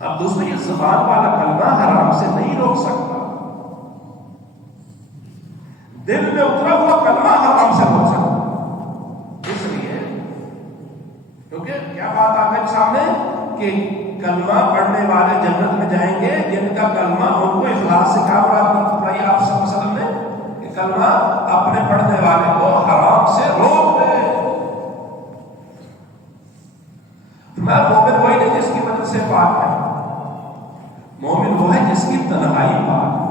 اب دوستوں یہ زبان والا کلمہ حرام سے نہیں روک سکتا، دل میں اترا ہوا کلمہ حرام سے روک سکتا۔ اس لیے کیونکہ کیا بات آ گئی سامنے کہ کلمہ پڑھنے والے جنت میں جائیں گے جن کا کلمہ ان کو اخلاص سے کیا پڑھائی آپ صلی اللہ علیہ وسلم نے کہ کلمہ اپنے پڑھنے والے کو حرام سے روک دے۔ میں مومن وہی نہیں جس کی مدد سے پاک ہے، مومن وہ ہے جس کی تنہائی پاک ہے۔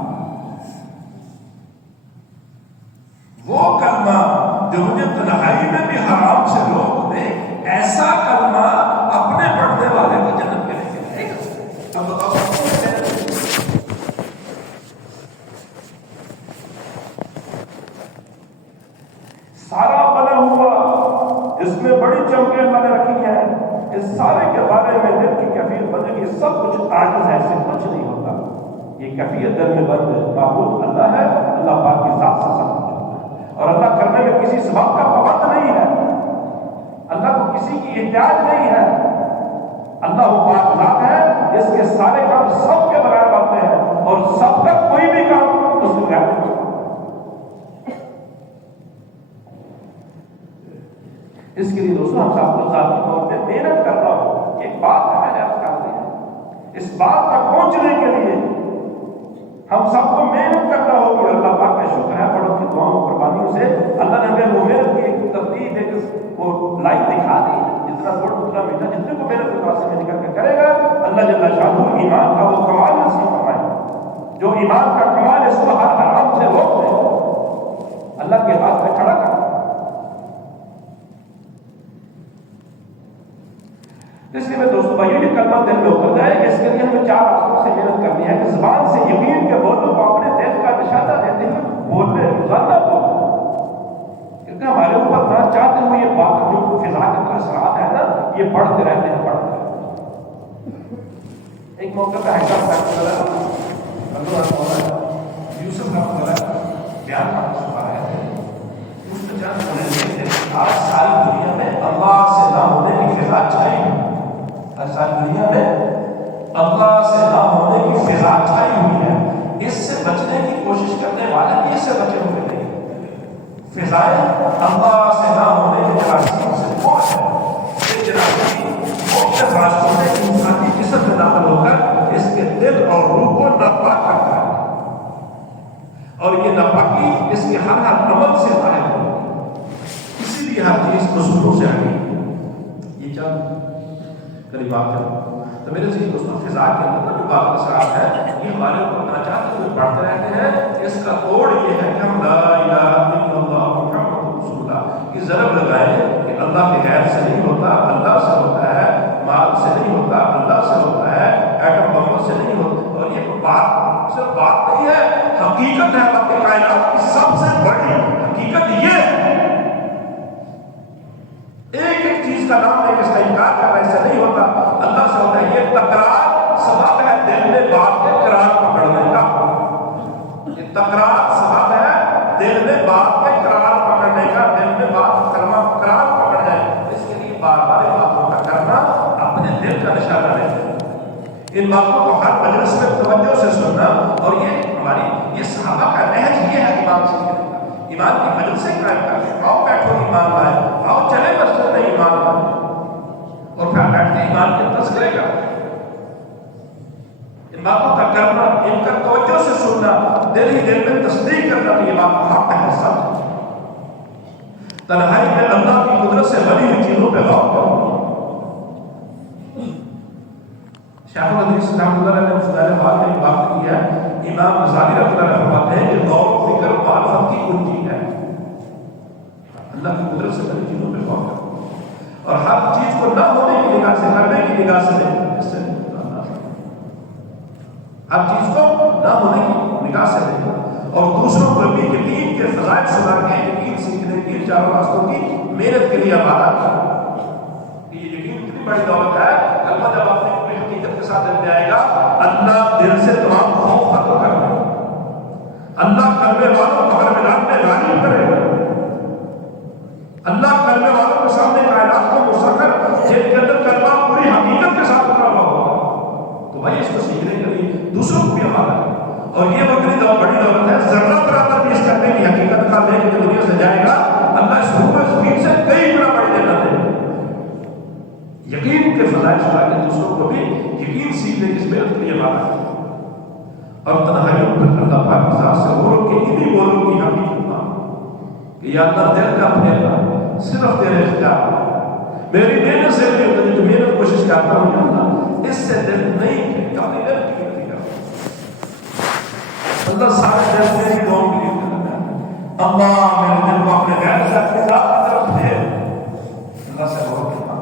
وہ کلمہ جو مجھے تنہائی میں بھی حرام سے روک دے، ایسا کلمہ اپنے پڑھنے والے کو جنت میں لے کے جائے گا۔ اب بتاؤ سارا بنا ہوا اس میں بڑی چمکیں بنے رکھی ہیں، اس سارے کے بارے میں دل کی کیفیت بدل، یہ سب کچھ عاجز ہے، سے کچھ نہیں ہوتا۔ یہ کیفیت دل میں بند ہے، معبود اللہ ہے، اللہ پاک کی ذات سے سب کچھ ہوتا ہے، اور اللہ کرنے میں کسی سبب کا پابند نہیں ہے، اللہ کو کسی کی احتیاج نہیں ہے۔ اللہ وہ پاک ذات ہے جس کے سارے کام سب کے برابر ہوتے ہیں، اور سب کا کوئی بھی کام اس کے غیر نہیں۔ اس کے لیے دوستوں ہم سب کو ذاتی طور پہ محنت کرنا ہو۔ ایک بات میں نے عرض کر دی ہے، اس بات تک پہنچنے کے لیے ہم سب کو محنت کرنا ہوگی۔ اللہ پاک کا شکر ہے بڑوں کی دعاؤں قربانیوں سے اللہ نے ہمیں وہ محنت کی ترتیب ایک وہ لائن دکھا دی، جتنا گڑ اتنا میٹھا، جتنے کو محنت کے راستے میں نکل کے کرے گا اللہ جل شانہ ایمان کا وہ کمال نصیب فرمائے۔ جو ایمان کا کمال اس کو ہر حرام سے روک دے، اللہ کے ہاتھ میں کھڑا کر۔ اس لیے میں دوستوں بھائیوں یہ کلمہ دل میں اتر جائے، اس کے لیے ہمیں 4 راستوں سے محنت کرنی ہے کہ زبان سے یقین کے بولوں کو اپنے دل کا نشانہ دیتے ہوئے بولنے روزانہ بولنا، کیونکہ ہمارے اوپر نہ چاہتے ہوئے یہ بات جو فضا کے اثرات ہے نا یہ بڑھتے رہتے ہیں۔ ایک موقع پہ یوسف بیان کرا رہے تھے، اس میں چند بولے تھے آج ساری دنیا میں اللہ سے نہ ہونے کی فضا چھائی ہے، ساری دنیا میں اللہ سے نہ ہونے کی فضا چھائی ہوئی ہے، اس سے بچنے کی کوشش کرنے والے بھی اس سے بچے ہوئے نہیں۔ فضائے اللہ سے نہ ہونے کے راستوں سے وہ ہے کہ جنابی مختلف راستوں میں انسانی جسم میں داخل ہو کر اس کے دل اور روح کو ناپاک کرتا ہے، اور یہ ناپاکی اس کے ہر عمل سے ظاہر ہوتی ہے۔ اسی لیے ہر چیز اصولوں سے آگے یہ چند کلمات ہیں۔ تو میرے عزیز دوستوں فضا کے اندر جو بات اثرات ہے یہ ہمارے اوپر نہ چاہتے ہوئے بڑھتے رہتے ہیں۔ اس کا توڑ یہ ہے کہ ہم لا الہ الا اللہ محمد رسول اللہ کی ضرب لگائیں کہ اللہ کے غیر سے نہیں ہوتا، اللہ سے ہوتا ہے، مال سے نہیں ہوتا، اللہ سے ہوتا ہے، ایٹم بموں سے نہیں ہوتا۔ اور یہ بات صرف بات نہیں ہے، حقیقت ہے۔ وقت کائنات کی سب سے بڑی حقیقت یہ ہے، ایک ایک چیز کا نام ہے کہ اس کا انکار کرنا ایسا نہیں ہوتا، اللہ سے ہوتا ہے۔ یہ تکرار سبب ہے دل میں بات کے قرار پکڑنے کا، یہ تکرار سبب ہے دل میں بات کے قرار پکڑنے کا، دل میں بات کرنا قرار پکڑ جائے۔ اس کے لیے بار بار باتوں کا کرنا اپنے دل کا نشانہ ہے۔ ان باتوں کو ہر مجلس میں توجہ سے سننا، اور یہ ہماری یہ صحابہ کا نہج یہ ہے ایمان سیکھنے کا۔ ایمان کی مجلسیں قائم کر کے آؤ بیٹھو ایمان لائے، آؤ چلے مسجد میں ایمان لائے، اور پھر بیٹھ کے ایمان کے تذکرے کا ان باتوں کا کرنا، ان کا توجہ سے سننا، دل ہی دل میں تصدیق کرنا کہ یہ بات حق ہے، سچ۔ تنہائی میں اللہ کی قدرت سے بنی ہوئی چیزوں پہ غور کرنا۔ شیخ الحدیث رحمۃ اللہ علیہ نے فضائل اعمال میں ایک بات کی ہے، امام غزالی رحمۃ اللہ علیہ فرماتے ہیں کہ غور و فکر معرفت کی کنجی ہے۔ اللہ کی قدرت سے بنی چیزوں پہ غور کرنا، اور ہر چیز کو نہ ہونے کی نگاہ سے، کرنے کی نگاہ سے نہیں، اس سے نہیں، ہر چیز کو نہ ہونے کی نگاہ سے نہیں، اور دوسروں کو بھی یقین کے فضائل سنا کے یقین سیکھنے کی چاروں راستوں کی محنت کے لیے آمادہ کیا۔ یہ یقین کتنی بڑی دولت ہے، کلمہ جب اپنے پوری حقیقت کے ساتھ دل میں آئے گا، اللہ دل سے تمام خوف ختم کر دے گا، اللہ کلمے والوں کو ہر میدان میں غالب کرے گا، اللہ کلمے والوں کے سامنے کائنات کو مسخر جن کے اندر کلمہ پوری حقیقت کے ساتھ اترا ہوا ہوگا۔ تو اور یہ بڑی دولت ہے، ذرہ برابر بھی اس کرنے کی حقیقت کا لے کے دنیا سے جائے گا، اللہ اس روح زمین سے کئی گنا بڑی جنت دے گا۔ یقین کے فضائل سنا کے دوسروں کو بھی یقین سیکھنے کی محنت کے لیے بات ہے۔ اور تنہائیوں پر اللہ پاک کی ذات سے غور کے انہی بولوں کی حقیقت کہ یا اللہ دل کا پھیرنا صرف تیرے اختیار، میری محنت سے نہیں ہوتا، جو محنت کوشش کرتا ہوں یا اللہ اس سے دل نہیں پھیرتا، اپنی دل کی نہیں کرتا۔ اللہ سارے دل سے ہی دعاؤں کے لیے کرتا ہے، اللہ میرے دل کو اپنے غیر ذات کی طرف دے۔ اللہ سے غور کرنا،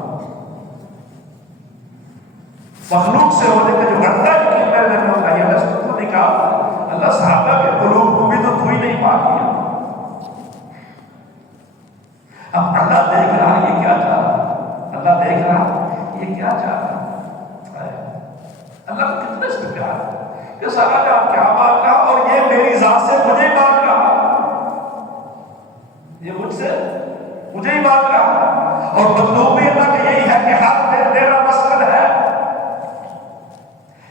مخلوق سے ہونے کا جو گھٹتا ہے کہ میں نے بتایا رسول کو نہیں کہا، اللہ صحابہ کے قلوب کو بھی تو کوئی نہیں پا کیا۔ اب اللہ دیکھ رہا یہ کیا چاہ رہا، اللہ دیکھ رہا یہ کیا چاہ رہا ہے، اللہ کو کتنا اس پہ پیار ہے، یہ سارا جان کیا مانگ رہا اور یہ میری ذات سے مجھے ہی مانگ رہا، یہ مجھ سے مجھے ہی مانگ رہا۔ اور مطلوب بھی اللہ کا یہی ہے کہ حق میرا مسکن ہے،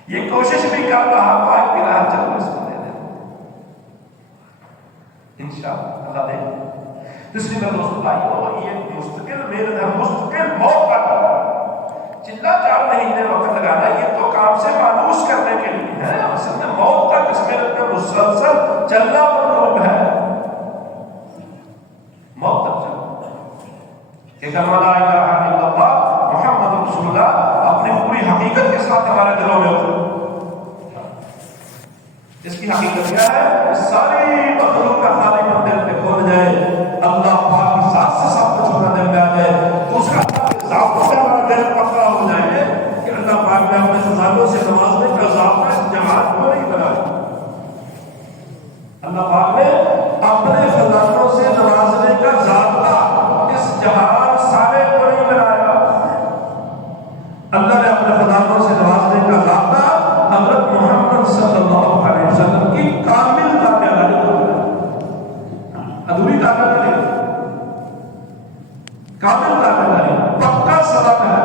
یہ کوشش بھی کر رہا پاک کی راہ چل اس کو دے دے انشاءاللہ اللہ دے۔ اس لیے میں دوست بھائیوں یہ مستقل محنت ہے، مستقل موت کا چلا 4 مہینے وقت لگانا یہ تو کام سے مانوس کرنے کے لیے ہے، اصل میں موت تک اس محنت میں مسلسل چلنا مطلوب ہے، موت تک چلنا کہ کلمہ لا الہ الا اللہ محمد رسول اللہ اپنی پوری حقیقت کے ساتھ ہمارے دلوں میں اترے۔ اس کی حقیقت کیا ہے؟ ساری مخلوق کا خالق دل پہ کھول جائے، اللہ پاک کی ذات سے سب کچھ ہمارا دل میں آ جائے، دوسرا ذاتوں سے ہمارا دل پکا ہو جائے کہ اللہ پاک نے اپنے خزانوں سے نوازنے کا ذات اس جماعت کو نہیں بنایا، اللہ پاک نے اپنے خزانوں سے نوازنے کا ذات اس جہان سارے کو نہیں بنایا، اللہ نے اپنے خزانوں سے نوازنے کا ذات حضرت محمد صلی اللہ علیہ وسلم کی کامل تابعداری کو بنایا، ادھوری تابعداری کامل تابعداری پکا سبق ہے،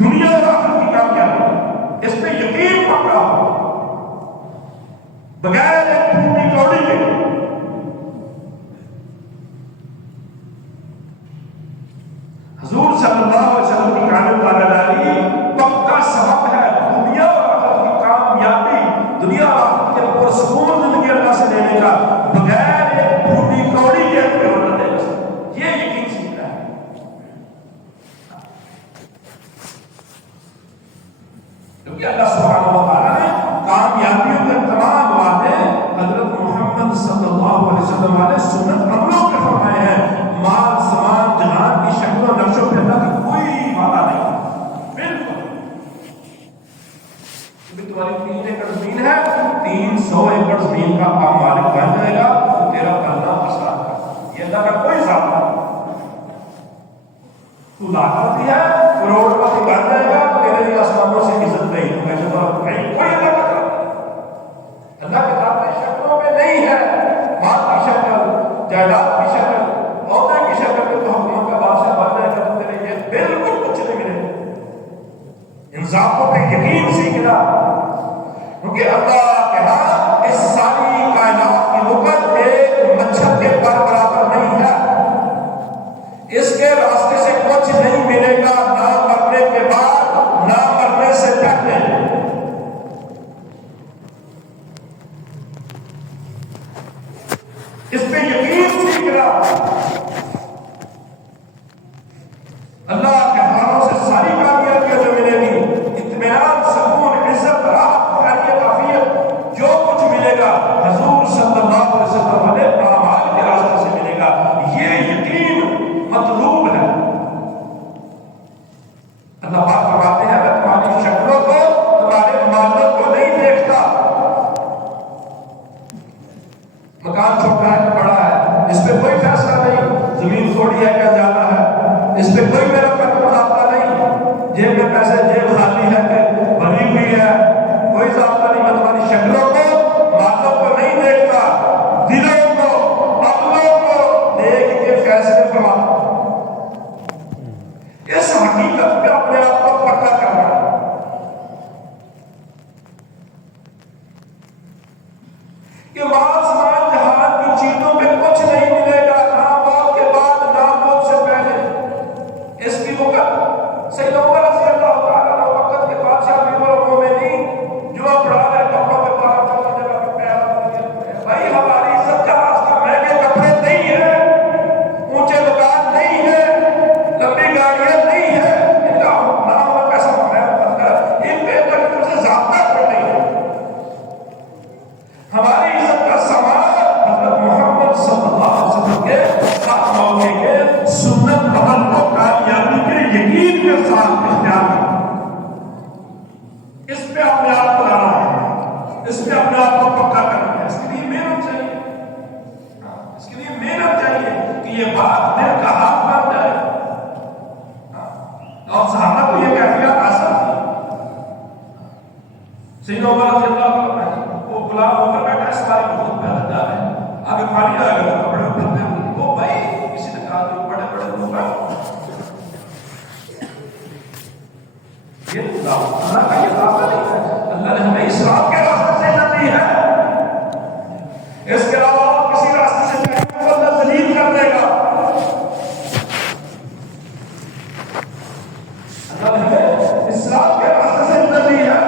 دنیا اور آخرت کی کامیابی اس پہ یقین پکا ہو، بغیر ایک پھوٹی کوڑی کے حضور صلی اللہ علیہ وسلم کی کامل تابعداری پکا سبق ہے، دنیا اور آخرت کی کامیابی، دنیا اور آخرت کے پرسکون زندگی اللہ سے لینے کا بغیر ایک پھوٹی کوڑی کے ہونا دے گا، یہ یقین سیکھنا ہے۔ کیونکہ اللہ سبحانہ و تعالیٰ نے کامیابیوں کے تمام وعدے حضرت محمد صلی اللہ علیہ وسلم والے سنت عملوں کے فرمائے ہیں، مال سامان جہان کی شکل و نقش و پیدا کا کوئی وعدہ نہیں، بالکل تمہاری 3 ایکڑ زمین ہے، 300 ایکڑ زمین کا آپ مالک بن جائے گا تو تیرا کرنا آسان ہے، یہ اللہ کا کوئی ذات نہیں، تو لاکھپتی ہے کروڑ پتی بن جائے گا تو تیرے لیے آسمانوں سے عزت نہیں، تو کیسے بات نہیں، کوئی اللہ کا ذات نہیں، اللہ کے ذات میں شکلوں میں نہیں ہے، مال کی شکل، جائیداد کی شکل، عہدے کی شکل میں تو حکومت کا بادشاہ بن جائے گا تو تیرے یہ بالکل کچھ نہیں ملے گا۔ ان ذاتوں پہ یقین سیکھنا، کیونکہ اللہ کے ہاں اس ساری کائنات کی مقد ایک مچھر کے پر برابر نہیں ہے، اس کے راستے سے کچھ نہیں ملے گا، نہ مرنے کے بعد نہ مرنے سے پہلے۔ اس پہ یقین سیکھنا، اللہ کے ہاتھوں سے ساری کامیابیاں جو ملے گی، اطمینان، سکون، عزت، راحت، خیریت، عافیت، جو کچھ ملے گا حضور صلی اللہ علیہ وسلم والے اعمال کے راستے سے ملے گا، یہ یقین مطلوب ہے۔ اللہ پاک فرماتے ہیں میں تمہاری شکلوں کو، تمہارے مالوں کو نہیں دیکھتا، مکان چھوٹا ہے بڑا ہے اس پہ کوئی فیصلہ نہیں اس پہ اپنے آپ کو لانا ہے، اس پہ اپنے آپ کو پکا کرنا ہے، اس کے لیے محنت چاہیے، اس کے لیے محنت چاہیے کہ یہ بات دل کا حق بن جائے۔ اور صحابہ کو یہ کیفیت حاصل تھی۔ سیدنا عمر رضی اللہ عنہ وہ غلام ہو کر بیٹھا، اس بارے میں بہت پیدا جا رہے ہیں، آگے پانی آ گیا، کپڑے پھرتے ہوئے وہ بھائی کسی نے کہا کہ بڑے بڑے لوگ یہ اللہ کا یہ راستہ نہیں ہے، اللہ نے ہمیں اسلام کے راستے سے جاتی ہے، اس کے علاوہ کسی راستے سے جائے تو اللہ ذلیل کر دے گا۔ اللہ نے ہمیں اسلام کے راستے سے جاتی ہے،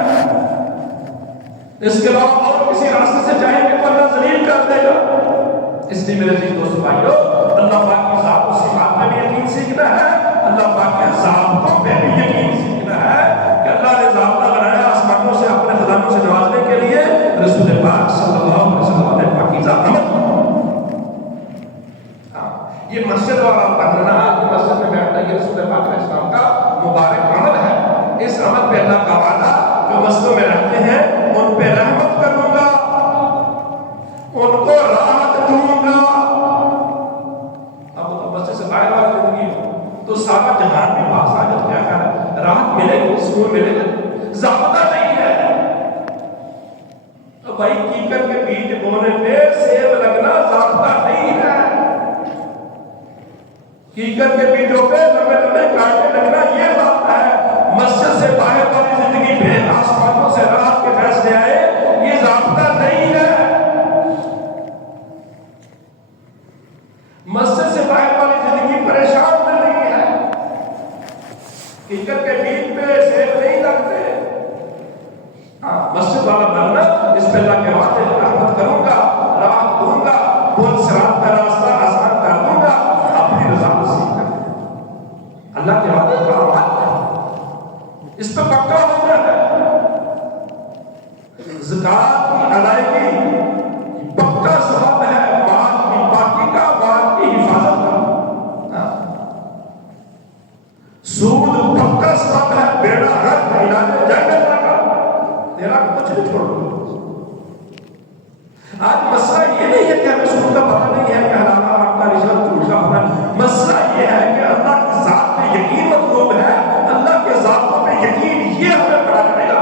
اس کے علاوہ اور کسی راستے سے جائیں گے تو اللہ ذلیل کر دے گا۔ اس لیے میرے عزیز دوست بھائیو، اللہ پاک کی ذات و صفات میں بھی یقین سیکھنا ہے، اللہ پاک کے ذاتوں پہ بھی یقین سیکھنا ہے کہ اللہ نے ضابطہ بنایا آسمانوں سے اپنے خزانوں سے نوازنے کے لیے، رسول پاک صلی اللہ علیہ وسلم نے پاکیزہ عمل۔ یہ مسجد والا بننا، یہ مسجد میں بیٹھنا، یہ رسول پاک علیہ السلام کا مبارک عمل ہے۔ اس عمل پہ اللہ کا وعدہ، جو مسجدوں میں رہتے ہیں ان پہ رحمت کروں گا، ان کو راحت دوں گا۔ اب تو مسجد سے باہر والی زندگی ہو تو سارا جہان بھی پاس آ جاتا ہے، راحت ملے گی، سکون ملے گا، ضابطہ نہیں ہے۔ تو بھائی کیکر کے بیج بونے پہ سیب لگنا ضابطہ نہیں ہے، کیکر کے بیجوں پہ لمبے لمبے کانٹے لگنا یہ ضابطہ ہے۔ مسجد سے باہر والی زندگی پہ آسمانوں سے راحت کے فیصلے آئے، یہ ضابطہ نہیں ہے۔ مسجد سے باہر والی زندگی پریشان نہیں ہے، کیکر کے بیج پہ سیب نہیں لگتے۔ مسجد والا بننا، اس پہ اللہ کے وعدے رحمت کروں گا، راحت دوں گا، بول صراط کا راستہ آسان کر دوں گا، اپنی رضا نصیب کر دوں گا۔ اللہ کے وعدے کا وعدہ ہے، اس پہ پکا ہونا ہے۔ زکات کی ادائیگی پکا سبب ہے مال کی پاکی کا، مال کی حفاظت کا۔ سود پکا سبب ہے بیڑا غرق علاج جنت کا، تیرا کچھ نہیں چھوڑو۔ آج مسئلہ یہ نہیں ہے کہ ہمیں سود کا پتہ نہیں ہے کہ حلال حرام کا رشوت جھوٹ کا پتہ نہیں، مسئلہ یہ ہے کہ اللہ کی ذات پہ یقین مطلوب ہے، اللہ کے ذاتوں پہ یقین، یہ ہمیں بڑا کرے گا۔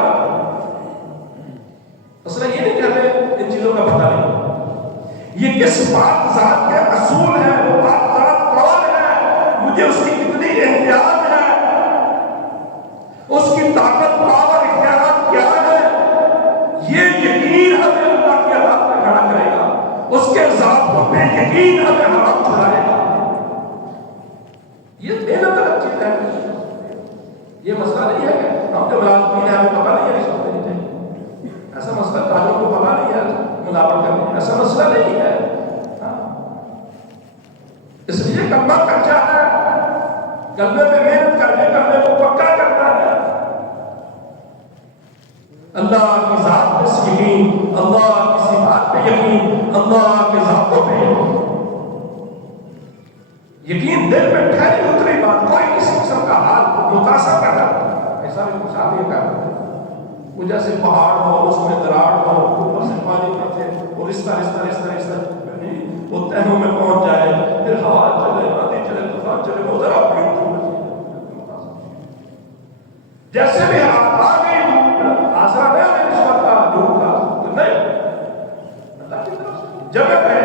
مسئلہ یہ نہیں کہ ہمیں ان چیزوں کا پتہ نہیں، یہ کس پاک ذات کے اصول ہیں، وہ پاک ذات کون ہے، مجھے اس کی کتنی احتیاط ہے، اس کی طاقت پاور اختیارات کیا ہے، یہ یقین ہمیں اللہ کی عطا پہ کھڑا کرے گا، اس کے ذاتوں پہ یقین ہمیں حرام چھڑائے گا۔ یہ محنت الگ چیز ہے، یہ مسئلہ نہیں ہے کہ ہم جو ملازمین ہیں ہمیں پتہ نہیں ہے رشوت دینی چاہیے، ایسا مسئلہ تاجروں کو پتہ نہیں ہے ملاوٹ کرنی، ایسا مسئلہ نہیں ہے۔ اس لیے کلمہ کچا ہے، کلمے پہ محنت کرنے، کلمے کو پکا کرنا ہے۔ اللہ کی ذات پہ یقین، اللہ کی صفات پہ یقین، اللہ کے ذاتوں پہ یقین، دل میں ٹھہری اتری بات، کوئی کسی قسم کا حال متاثر کر رہا ہے، ایسا بھی کچھ آدمی کر رہا ہے، وہ جیسے پہاڑ ہو، اس میں دراڑ ہو، اوپر سے پانی پڑتے اور اس طرح وہ تہوں میں پہنچ جائے، پھر ہوا چلے، آندھی چلے، طوفان چلے، وہ ذرا جیسے بھی آگے آسرا نہیں ہے رشوت کا، جھوٹ کا، نہیں، اللہ کی طرف سے جمع کرے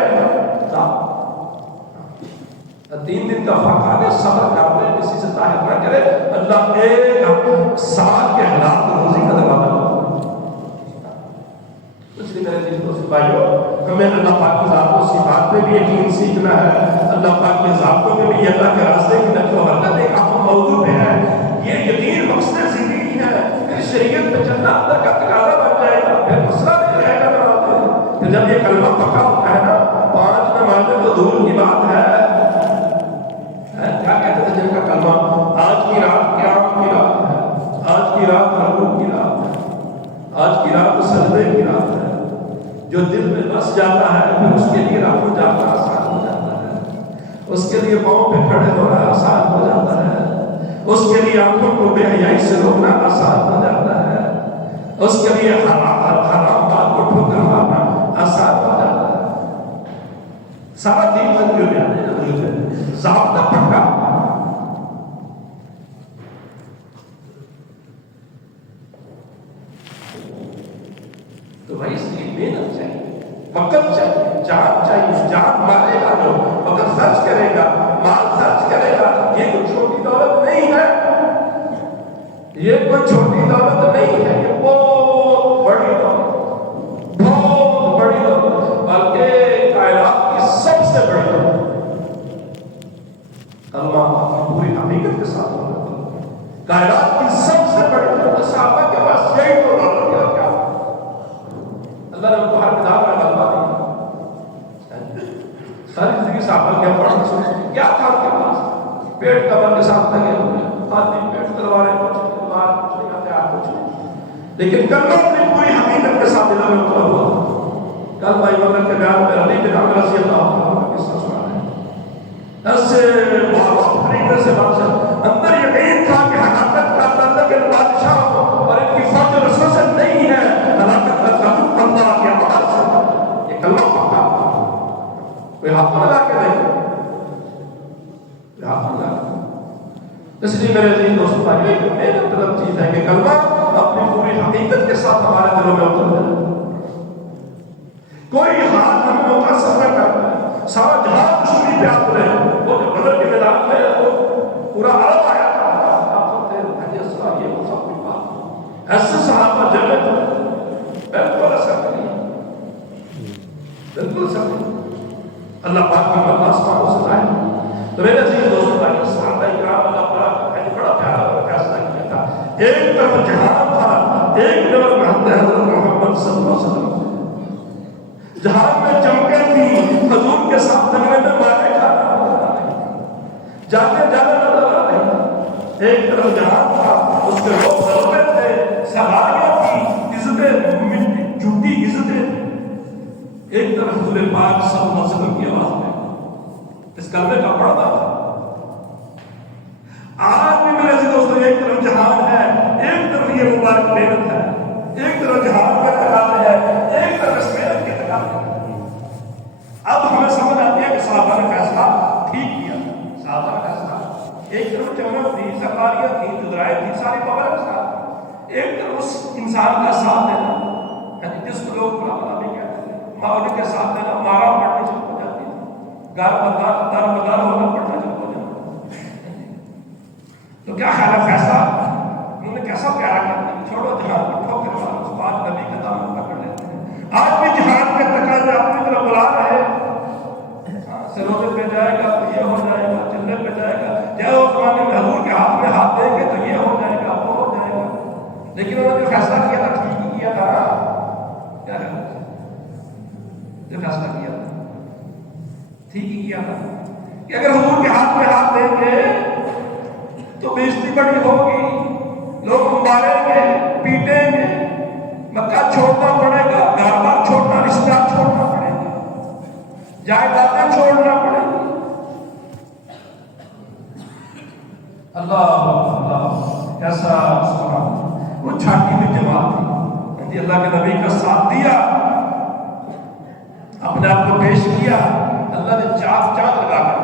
3 دن کا فرق آگے، صبر کر لے، کسی سے طاہر نہ کرے، اللہ ایک سال کے حالات روزی کا دروازہ اس لیے میرے دل دوست بھائیو، ہمیں اللہ پاک کی ذات و صفات پہ بھی یقین سیکھنا ہے، اللہ پاک کے ذاتوں پہ بھی، اللہ کے راستے کی نقل و حرکت ایک اہم موضوع پہ ہے، یہ یقین مقصد زندگی ہے، پھر شریعت پہ چلنا اللہ کا تقاضا بن جائے گا، پھر مسئلہ نہیں رہے گا بناتے، پھر جب یہ کلمہ پکا ہوتا ہے نا، 5 نمازیں تو دور کی بات ہے، کیا کہتے ہیں جن کا کلمہ، آج کی رات قیام کی رات ہے، آج کی رات رکوع کی رات ہے، آج کی رات سجدے کی رات ہے، جو دل میں بس جاتا ہے پھر اس کے لیے رات کو جانا آسان ہو جاتا ہے، اس کے لیے پاؤں پہ کھڑے ہونا آسان ہو جاتا ہے، اس کے لیے آنکھوں کو بے حیائی سے روکنا آسان ہو جاتا ہے، تو بھائی اس کی محنت چاہیے، وقت چاہیے، جان مارے گا، جو وقت خرچ کرے گا، مال خرچ کرے گا، یہ کوئی چھوٹی دولت نہیں ہے، یہ کوئی چھوٹی دولت نہیں ہے، یہ بہت بڑی دولت، بہت بڑی دولت، بلکہ کائنات کی سب سے بڑی دولت اللہ پوری حقیقت کے ساتھ کائنات کی سب سے بڑی دولت۔ صحابہ کے پاس یہی تو دولت ہے، کیا اللہ نے ان کو ہر میدان میں غلبہ دیا، ساری زندگی صحابہ کے پڑھ سکتے کیا تھا ان کے پاس، پیٹ کمر کے ساتھ لگے ہوئے، آدمی پیٹ تلواریں کچھ نہیں ہتھیار کچھ نہیں، لیکن کلمہ اپنی پوری حقیقت کے ساتھ دلوں میں اترا ہوا۔ کل بھائی مگر کے بیان میں علی بن عمرو رضی اللہ عنہ کا قصہ سنا ہے، ایسے بہت طریقے سے بادشاہ اندر یقین تھا کہ ہلاکت کا تعلق ان بادشاہ ہو اور ان کی فوج رسول سے نہیں ہے، ہلاکت کا تعلق اللہ کے عمل سے، یہ کلمہ پکا کوئی ہاتھ لگا کے نہیں، ہاتھ لگا کے، اس لیے میرے عزیز دوستو بھائی ایک محنت طلب چیز ہے کہ کلمہ اپنی پوری حقیقت کے ساتھ ہمارے دلوں میں اتر جائے، کوئی حال ہمیں متاثر نہ کرتا، سارا جہاں دشمنی پہ آپ رہے، وہ جو بدر کے میدان میں وہ پورا عرب آیا تھا، آپ سب تھے حدیث صلاح یہ وہ سب کچھ بات، ایسے صحابہ جنت بالکل اثر نہیں، بالکل اثر نہیں، اللہ پاک کی بات آسمان کو ستائے۔ تو میرے عزیز دوستوں بھائی صحابہ اکرام اللہ تعالیٰ نے بڑا پیارا فیصلہ کیا تھا، ایک طرف جہان تھا، ایک طرف حضرت محمد صلی اللہ علیہ وسلم، جہان میں چمکیں تھیں، حضور کے ساتھ جنگیں میں مارے جانے نظر آ رہے، ایک طرف جہان تھا، اس کے لوگ ضرورے تھے، سواریاں تھیں، عزتیں جھوٹی عزتیں، ایک طرف حضور پاک صلی اللہ علیہ وسلم کی آواز میں اس کلمے کا پڑھنا تھا۔ آج بھی میرے عزیز دوستو ایک طرف جہان ہے، ایک طرف یہ مبارک محنت ہے، ایک طرف جہان کا تقاضا ہے، ایک طرف اس محنت کے تقاضا ہے۔ اب ہمیں سمجھ آتی ہے کہ صحابہ نے فیصلہ ٹھیک کیا، صحابہ نے فیصلہ، ایک طرف جنگیں تھی، سواریاں تھیں، گزرائے تھیں، ساری پاور کے ساتھ، ایک طرف اس انسان کا ساتھ دینا، جس کو لوگ بلا نہیں کہتے ہیں، ماحول کے ساتھ دینا، مارا پڑنے سے ہو جاتی ہے، گار بدار ہونا پڑتا ہے، تو کیا خیال ہے فیصلہ انہوں نے کیسا پیارا کیا، چھوڑو جہان کو ٹھوکر مارو، اس بات نبی کا دامن پکڑ لیتے ہیں۔ آج بھی جہان کے تقاضے اپنی طرف بلا رہے ہیں، سروے پہ جائے گا تو یہ ہو جائے گا، چلے پہ جائے گا، جائے اس زمانے میں حضور کے ہاتھ میں ہاتھ دیں گے تو یہ ہو جائے گا، وہ ہو جائے گا، لیکن انہوں نے جو فیصلہ کیا تھا ٹھیک ہی کیا تھا، کیا جو فیصلہ کیا تھا ٹھیک ہی کیا تھا کہ اگر حضور کے ہاتھ میں ہاتھ دیں گے تو بےزتی بڑی ہوگی، لوگ ماریں گے، پیٹیں گے، مکہ چھوڑنا پڑے گا، گھر بار چھوڑنا، رشتہ چھوڑنا پڑے گا، جائیدادیں چھوڑنا پڑے گی۔ اللہ ایسا سبحان، وہ چھاٹی میں جماعت تھی، اللہ کے نبی کا ساتھ دیا، اپنے آپ کو پیش کیا، اللہ نے چاند لگا کر،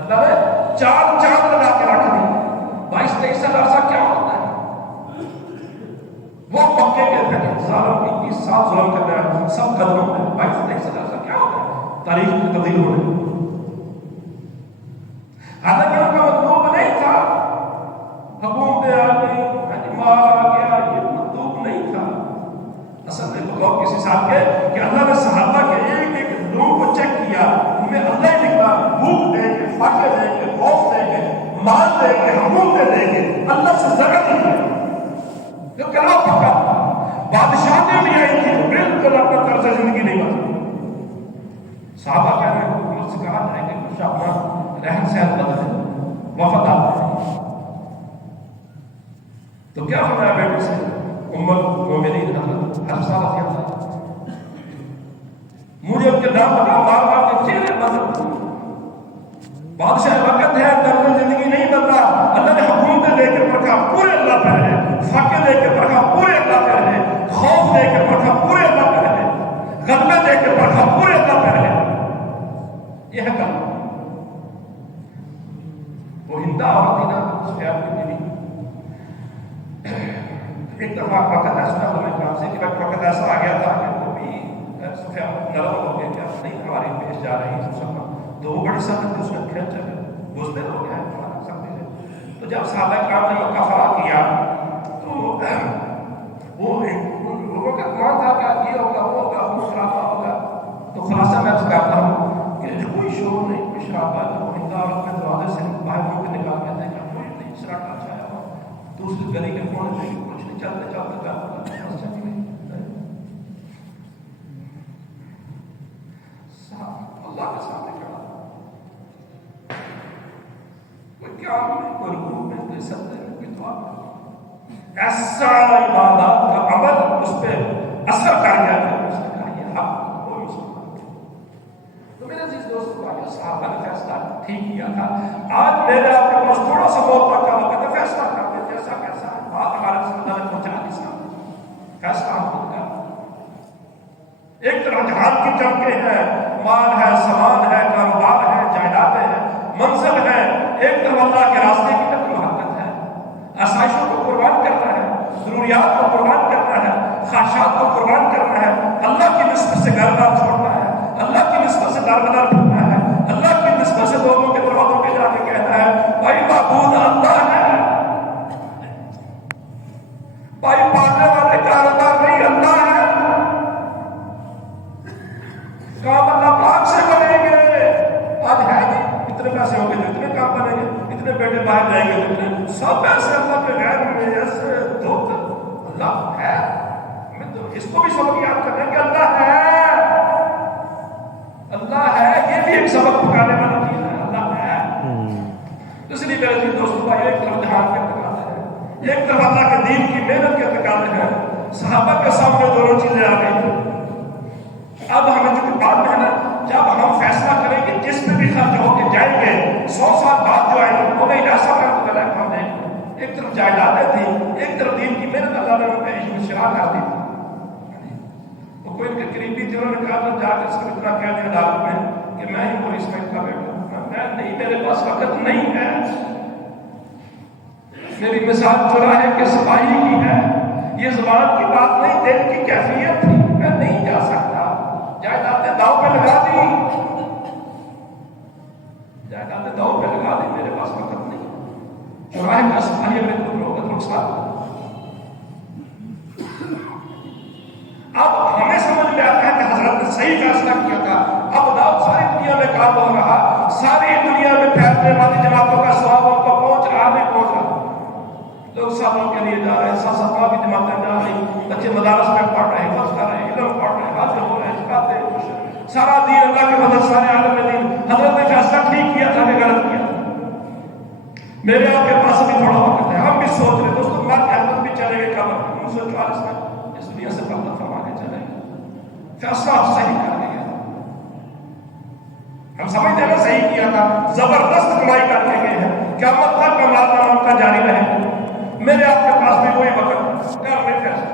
اللہ نے چاند لگا کے رکھ دی۔ 22-23 سال عرصہ کیا ہوتا ہے، وہ مکے کے ظالم 21 سال ظلم کر رہے ہیں، سب قدموں میں 22-23 سال عرصہ کیا ہوتا ہے، تاریخ میں تبدیل ہو رہی۔ حالانکہ ان کا مطلوب نہیں تھا، حکومت آ گئی، مال آ گیا، یہ مطلوب نہیں تھا۔ اصل میں بغور کسی صاحب کے کہ اللہ نے صحابہ کے ایک ایک لوگوں کو چیک کیا، ان میں اللہ ہی نکلا، بھوک دے کے، فاقے دے کے، خوف دے کے، مال دے کے، حکومتیں دے کے، اللہ سے ذرا نہیں کیا، جو کلمہ پکا بادشاہ بھی آئی تھی، بالکل اپنا طرز زندگی نہیں بدلا۔ صحابہ کہہ رہے ہیں حکومت سے کہا جائے کہ کچھ اپنا رہن سہن بدلے، وفد آتے ہیں، تو کیا فرمایا بیٹے سے ام المؤمنین حضرت حفصہ رضی اللہ عنہا، مجھے ان کے نام بتا، بار بار کے چہرے بدل، بادشاہ وقت ہے، طرز زندگی نہیں بدلا، اللہ نے حکومتیں دے کے پرکھا، پورے اللہ پہ رہے، فاقے دے کے پرکھا، پورے اللہ پہ رہے، خوف دے کے پرکھا، پورے اللہ پہ رہے، غلبے دے کے پرکھا، پورے اللہ پہ رہے۔ یہ ہے کلمہ۔ وہ ہندا عورت تھی نا، اس پہ آپ کی بیوی ایک دفعہ وقت ایسا ہوا میں کام سے کہ وقت ایسا آ گیا تھا کہ وہ بھی صفحہ نرم ہو گیا کہ اب نہیں ہماری پیش جا رہی مسلمان تو وہ بڑی سخت تھی، اس میں کھیل چل بزدل ہو گیا سختی سے. تو جب صحابہ کرام نے مکہ فرا کیا تو وہ لوگوں کا گمان تھا کہ یہ ہوگا وہ ہوگا وہ خرابہ ہوگا. تو خلاصہ میں اس کرتا ہوں کہ کوئی شور نہیں، کوئی شرابہ نہیں، ہندا اور اپنے دروازے سے باہر ہو کے نکال کے دیکھا کوئی نہیں، سراٹا چھایا ہوا دوسری گلی کے کونے میں کچھ نہیں، چلتے چلتے اللہ کے سامنے کھڑا کوئی کیا کوئی رکوع میں کوئی سجدے میں کوئی دعا میں ایسا عبادات کا عمل اس پہ اثر کر گیا کہ اس نے کہا یہ حق کوئی مسلمان. تو میرے عزیز دوستو بھائیو صحابہ نے فیصلہ ٹھیک کیا تھا. آج میرے آپ کے پاس تھوڑا سا موت کا وقت ہے، فیصلہ کرتے جیسا کیسا ہے بات ہمارے سمجھا میں پہنچا نہیں سکتا. فیصلہ ہم خود کا ایک طرح جہان کی چمکیں ہیں، مال ہے، سامان ہے، کاروبار ہے، جائیدادیں ہیں، منزل ہے. ایک طرف اللہ کے راستے کی نقل و حرکت ہے، آسائشوں کو قربان کرنا ہے، ضروریات کو قربان کرنا ہے، خواہشات کو قربان کرنا ہے، اللہ کی نسبت سے گھر بار چھوڑنا ہے، اللہ کی نسبت سے دار بدار پھرنا ہے، اللہ کی نسبت سے لوگوں کے دروازوں پہ جا کے کہنا ہے بھائی معبود اللہ ہے، بھائی پالنے والے کاروبار نہیں اللہ ہے. کام اللہ پاک سے بنیں گے. آج ہے نہیں اتنے پیسے ہوں گے تو اتنے کام بنیں گے، اتنے بیٹے باہر جائیں گے تو اتنے سب پیسے اللہ کے غیر میں ایسے دھوکہ. اللہ ہے، ہمیں تو اس کو بھی سبق یاد کرنا کہ اللہ ہے، اللہ ہے. یہ بھی ایک سبق پکانے والی چیز ہے، اللہ ہے. اس لیے میرے جی دوستوں بھائی ایک طرف جہان کے تقاضے ہیں، ایک طرف اللہ کے دین کی محنت کے تقاضے ہیں. صحابہ کے سامنے دونوں چیزیں آ گئی. اب ہمیں جو بات ہے نا، جب ہم فیصلہ کریں گے جس میں بھی خرچ ہو کے جائیں گے 100 سال بعد جو آئیں گے وہ نہیں ایسا کر تو غلط ہم دیں گے. ایک طرف جائیدادیں تھیں، ایک طرف دین کی محنت اللہ نے پہ شرح کر دی تھی. وہ کوئی ان کے قریبی تھے، انہوں نے کہا تو جا کے اس کو اتنا کہہ دیا عدالت میں کہ میں ہی پولیس میں کا بیٹا ہوں. میں نہیں، میرے پاس وقت نہیں ہے. میری مثال چوراہے کے سپاہی کی ہے، یہ زبان کی بات نہیں، دل کی کیفیت تھی. میں نہیں جا سکتا. جائیدادیں داؤ پہ لگا دی، جائیدادیں داؤ پہ لگا دی، میرے پاس وقت نہیں. چوراہے کا سپاہی میں کوئی نقصان. اب ہمیں سمجھ میں آتا ہے کہ حضرت نے صحیح فیصلہ کیا تھا. اب داؤ ساری دنیا میں کام ہو رہا، ساری دنیا میں پھیلنے والی جماعتوں کا سواب ان کو پہنچ رہا نہیں پہنچ رہا. لوگ سالوں کے لیے جا رہے ہیں، 7 بھی جماعتیں جا رہی، بچے مدارس میں پڑھ رہے ہیں، بس کر رہے ہیں، علم پڑھ رہے ہیں، حاضر ہو رہے ہیں، سکھاتے ہیں، سارا دین اللہ کے مدد، سارے عالم دین. حضرت نے فیصلہ ٹھیک کیا تھا کہ غلط کیا تھا؟ میرے آپ کے پاس بھی تھوڑا وقت ہے، ہم بھی سوچ رہے دوستوں مار کے حضرت بھی چلے گئے قبر 1944 میں اس دنیا سے پردہ فرما کے چلے گئے. فیصلہ آپ صحیح کر لیا. ہم سمجھتے ہیں نا صحیح کیا تھا، زبردست کمائی کر کے گئے ہیں، قیامت تک کا مال ان کا جاری رہے. میرے آپ کے پاس بھی وہی وقت کر رہے فیصلہ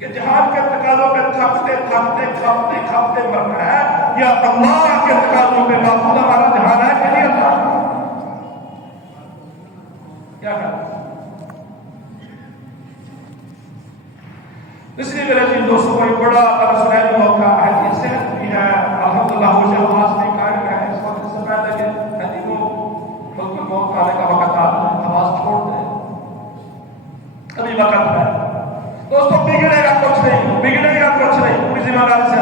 کہ جہان کے تقاضوں پہ تھکتے تھکتے کھپتے کھپتے مرنا ہے یا اللہ کے تقاضوں پہ معبود ہمارا جہان ہے کہ نہیں. اللہ کیا کرنا. اس لیے میرے جن دوستوں کو ایک بڑا سنہری موقع ہے، یہ صحت بھی ہے الحمدللہ. مجھے آواز نہیں قائم ہے اس وقت سے پہلے کہ وہ بالکل موت آنے کا وقت آ رہا ہے، آواز چھوڑ دیں، ابھی وقت ہے. دوستوں بگڑے گا کچھ نہیں، بگڑے گا کچھ نہیں، کوئی ذمہ داری سے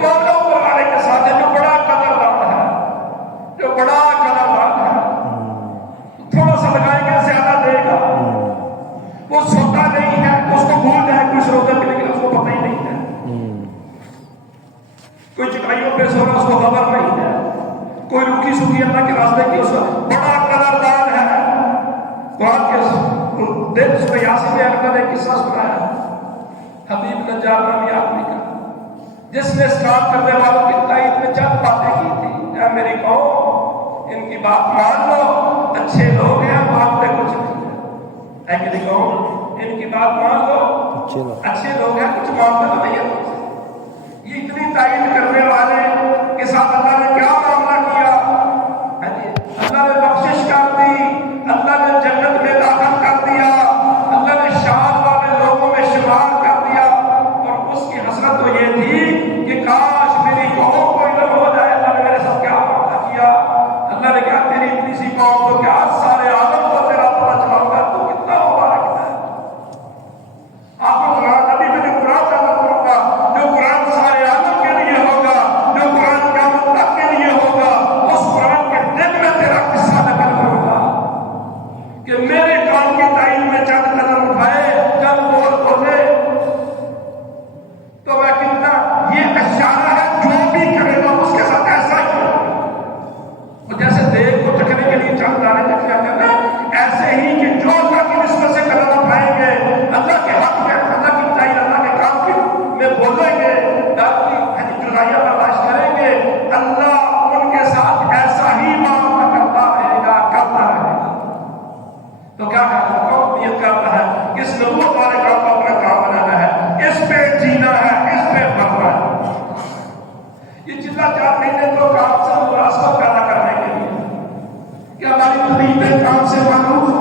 معاملہ اوپر والے کے ساتھ ہے. جو بڑا قدردان ہے، جو بڑا قدردان ہے، تھوڑا سا لگائیں گے زیادہ دے گا. وہ سوتا نہیں ہے، اس کو بھول جائے کچھ روزہ ملے گا اس کو پتہ ہی نہیں ہے. کوئی چٹائیوں پہ سو رہا اس کو خبر نہیں ہے. کوئی روکی سوکھی اللہ کے راستے کی اس کو بڑا قدردان ہے. قرآن کے دل اس میں یاسین نے اکبر نے قصہ سنایا حبیب نجار نامی آدمی کا، جس نے اسلام کرنے والوں کی تائید میں چند باتیں کی تھی. اے میری قوم، ان کی بات مان لو، اچھے لوگ ہیں، مانتے کچھ نہیں. اے میری قوم، ان کی بات مان لو، اچھے لوگ ہیں، کچھ مانتے تو نہیں ہے. یہ اتنی تائید کرنے والے کے ساتھ اللہ نے کیا معاملہ کیا؟ اللہ نے بخشش کر دی، اللہ نے جنت میں داخل کر دیا، اللہ نے کام سے معلوم